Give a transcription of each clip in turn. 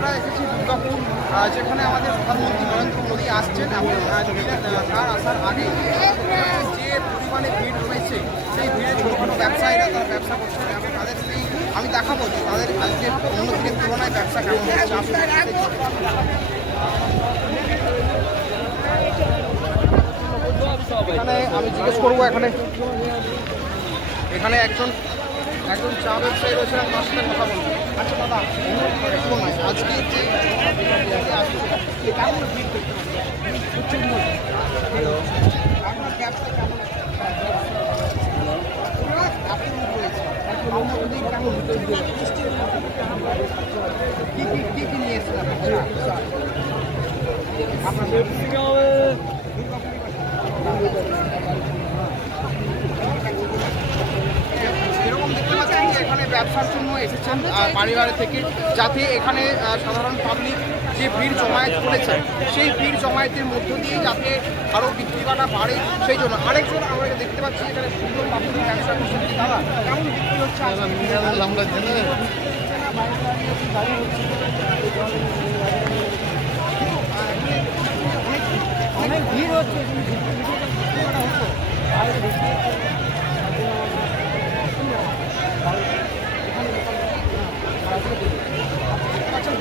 আমরা এসেছি দুর্গাপুর, যেখানে আমাদের প্রধানমন্ত্রী নরেন্দ্র মোদী আসছেন এবং তার আসার আগে যে পরিমাণে ভিড় রয়েছে সেই ভিড়ে ছোটোখাটো ব্যবসায়ীরা তারা ব্যবসা করছেন এবং তাদের সেই আমি দেখাবো যে তাদের আজকে অন্য দিনের তুলনায় ব্যবসা কেমন হচ্ছে। এখানে আমি জিজ্ঞেস করবো এখানে একজন চা ব্যবসায়ী রয়েছেন, তার সাথে কথা বলবো। আচ্ছা দাদা, আজকে যে আপনার ব্যবসা কেমন কি নিয়েছিলেন আপনার এরকম দেখতে পাচ্ছেন যে এখানে ব্যবসার জন্য এসেছেন বাড়ি থেকে, যাতে এখানে সাধারণ পাবলিক যে ভিড় জমায়েত করেছে সেই ভিড় জমায়েতের মধ্য দিয়ে যাতে আরও বিক্রিবাটা বাড়ে সেই জন্য। আরেকজন আমরা দেখতে পাচ্ছি এখানে সুন্দর পাবলিক ব্যবসা করছেন। দাদা কেমন বিক্রি হচ্ছে? অনেক ভিড় হচ্ছে,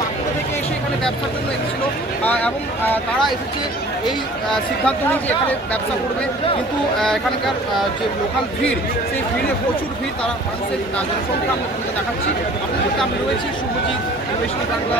বাঁকুড়া থেকে এসে এখানে ব্যবসার জন্য এসেছিল এবং তারা এসেছে এই সিদ্ধান্ত নিয়ে যে এখানে ব্যবসা করবে, কিন্তু এখানকার যে লোকাল ভিড় সেই ভিড়ে প্রচুর ভিড়, তারা মানুষের জনসংখ্যা আপনাদেরকে দেখাচ্ছি। আপনাদেরকে আমি রয়েছি শুভজিৎ, বাংলা।